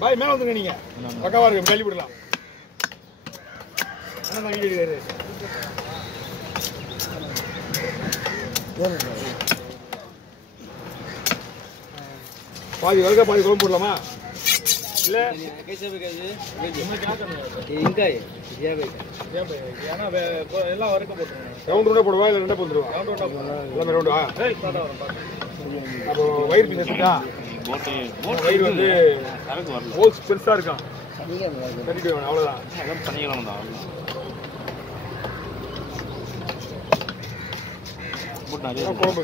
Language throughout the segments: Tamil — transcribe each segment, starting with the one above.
பாய் மேல வந்துங்க நீங்க பக்காவா இருக்கு தள்ளி விடலாம் பாதி வர்க்க பாதி குழம்பு போடலாமா இல்ல எல்லாம் வறுக்க போட்டுருவோம் ரவுண்ட் ரவுண்டா போடுவா இல்ல ரெண்டா போட்டுருவா எல்லாமே ரவுண்டா அப்போ வயிறு பிடிச்சிட்டா வயிறு வந்து ஹோல்ஸ் பெருசா இருக்கா அவ்வளவுதான் பண்ணிக்கலாம் தான் குழம்பு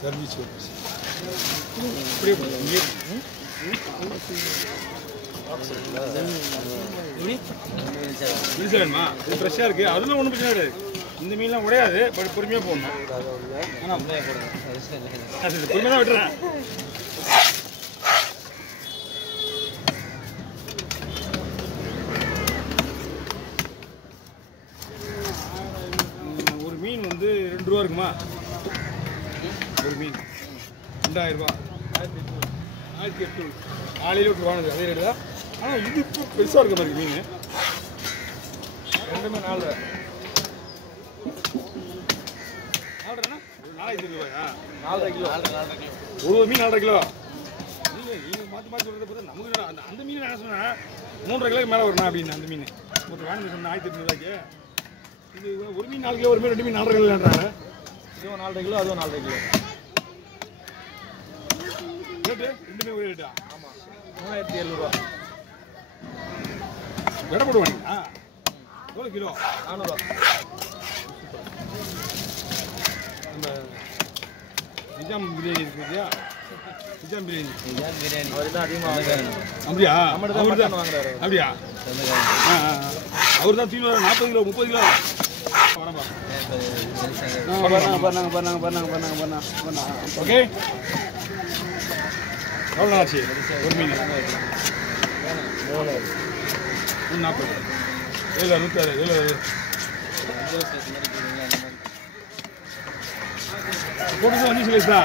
சர்வீஸ் வேணுமா இது ஃப்ரெஷ்ஷாக இருக்குது அதெல்லாம் ஒன்றும் பிரச்சனை கிடையாது இந்த மீன்லாம் உடையாது பட் பொறுமையாக போடணும் ஆனால் பொறுமையாக தான் விட்டுறேன் ஒரு மீன் வந்து 2 ரூபா இருக்குமா ஒரு மீன் 2000 ரூபா 1800 ஆலையில் விட்டு வாங்கினது அதே ரேட்டு தான் ஆனால் இது இப்போ பெருசாக இருக்க மாதிரி மீன் ரெண்டுமே 4 ரூபாயா 4.5 கிலோ ஒரு மீன் 4.5 கிலோ இல்லை நீங்கள் மாற்றி மாற்றி சொல்கிறத பார்த்தா நமக்கு அந்த மீன் என்ன சொன்னேன் 3.5 கிலோக்கு மேலே வரணும் அப்படின்னு அந்த மீன் மொத்தம் வாங்கி சொன்னேன் 1800 ரூபாய்க்கு இது ஒரு மீன் 4 கிலோ ஒரு மீன் 2 மீன் 4.5 கிலோன்றாங்க இதுவும் 4.5 கிலோ அதுவும் 4.5 கிலோ ரேட்டு ரெண்டுமே ஒரே ரேட்டா ஆமாம் 3700 ரூபா விட போடுவாங்களா எவ்வளோ கிலோ 400 ரூபா நம்ம நிஜாம் பிரியாணி இருக்கு இல்லையா நிஜாம் பிரியாணி அவர் தான் அதிகமாக அப்படியா அப்படியா அவர் தான் தீவிர 40 கிலோ 30 கிலோ ஓகே எவ்வளோ நாள் ஆச்சு ஒரு மீன் 40 7 போட்டு வந்து சொல்லிட்டா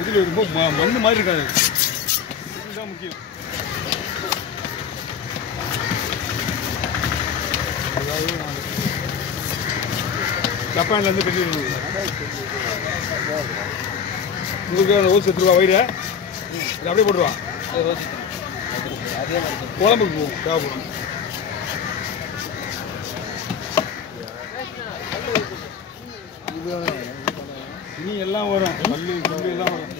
இதில் ரொம்ப மண்ணு மாதிரி இருக்காது இதுதான் முக்கியம் ஜப்பான்லேருந்து கட்டி உங்களுக்கு அந்த ஹோல்சேல் ரூபா வயிறு இது அப்படியே போட்டுருவா குழம்புக்கு போகும் தேவைப்படும் இனி எல்லாம் வரும் பல்லு பல்லு எல்லாம் வரும்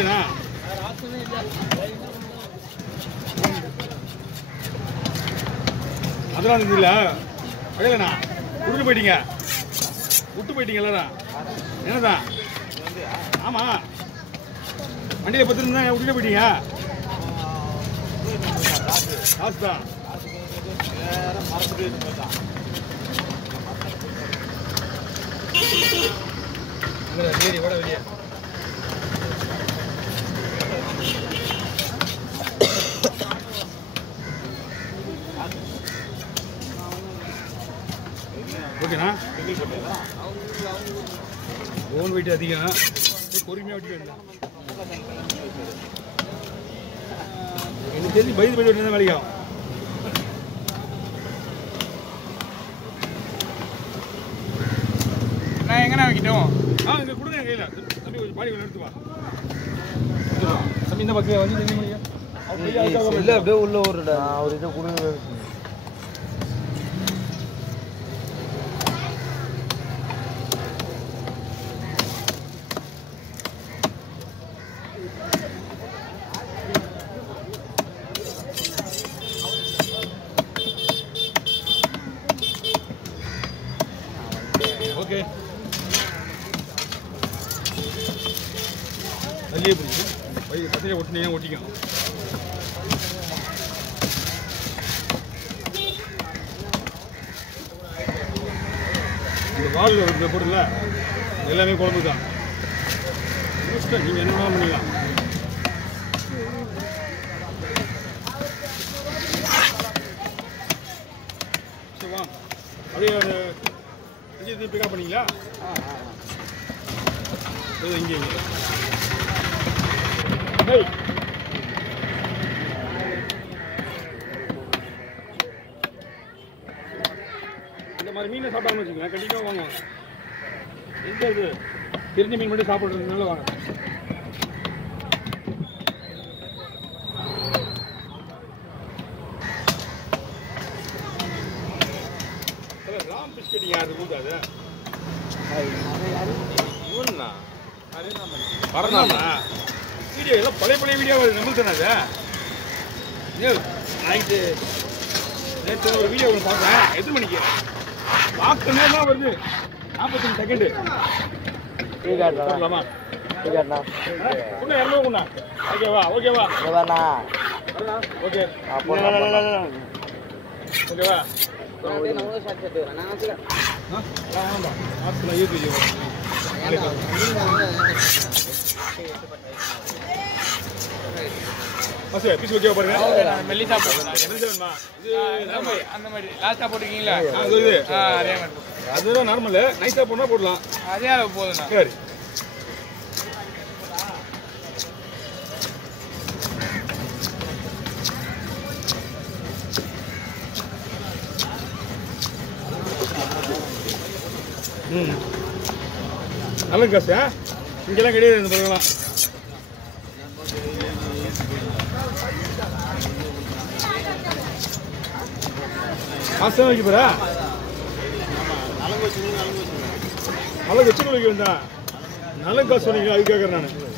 இல்லைண்ணா அதெல்லாம் இல்லை இல்லைண்ணா விட்டு போயிட்டீங்க எல்லாரும் என்னதான் ஆமாம் வண்டியில் பத்திருந்தா விட்டுட்டு போயிட்டீங்க காசு தான் சரி விட வெளியே ஓகேண்ணா ஓன் வெயிட் அதிகம் பொறுமையாக வெட்டிட்டு எனக்கு தெரிஞ்சு பைது பைடு வெட்டி தான் வேலைக்காகும் நான் எங்கண்ணா வைக்கிட்டோம் இங்கே கொடுங்க என் கையில் தம்பி கொஞ்சம் பாடி கொஞ்சம் எடுத்துவா தம்பி இந்த பக்கம் வந்து தெரிஞ்ச முடியும் இல்லை அப்படியே உள்ள ஒரு இதை கொடுங்க ஓகே தள்ளியே பிடிக்கும் பத்திரிக்கை ஒட்டினீங்கன்னா ஒட்டிக்கும் இந்த வால் இந்த பொருள் எல்லாமே குழம்பு தான் நீங்கள் என்ன பண்ணிக்கலாம் சரி வா அப்படியே இங்கே பிக்கப் பண்ணிங்களா இங்கே இந்த மாதிரி மீனை சாப்பிடாம வச்சுக்கோங்க கண்டிப்பாக வாங்குவாங்க எந்த இது தெரிஞ்ச மீன் மட்டும் சாப்பிட்றதுனால வாங்க ராம் பிஸ்கெட்டிங் யாரு கூடாது வரலாமா வீடியோ எல்லாம் பழைய வீடியோ நம்மளுக்கு தானே அது நேற்று ஒரு வீடியோ ஒன்று பார்த்தேன் எத்தனை மணிக்கு பார்க்க நேரம் வருது 45 செகண்டு வரலாமா ஒன்று 200 ஒண்ணா ஓகேவா ஓகே ஓகேவா பீஸ் ஓகே பாருங்க மெல்லிசா போடுறேன் அந்த மாதிரி லாஸ்டா போட்டுருக்கீங்களா அதே மாதிரி அதுதான் நார்மல் நைஸா போனா போடலாம் அதே அளவு போதுண்ணா சரி நல்ல காசு இங்கெல்லாம் கிடையாது இந்த பழங்கள்லாம் காசு வைக்க போறா நல்ல வச்சு வைக்க வந்தா நல்ல காசு சொன்னீங்க அது கேட்கறேன் நான்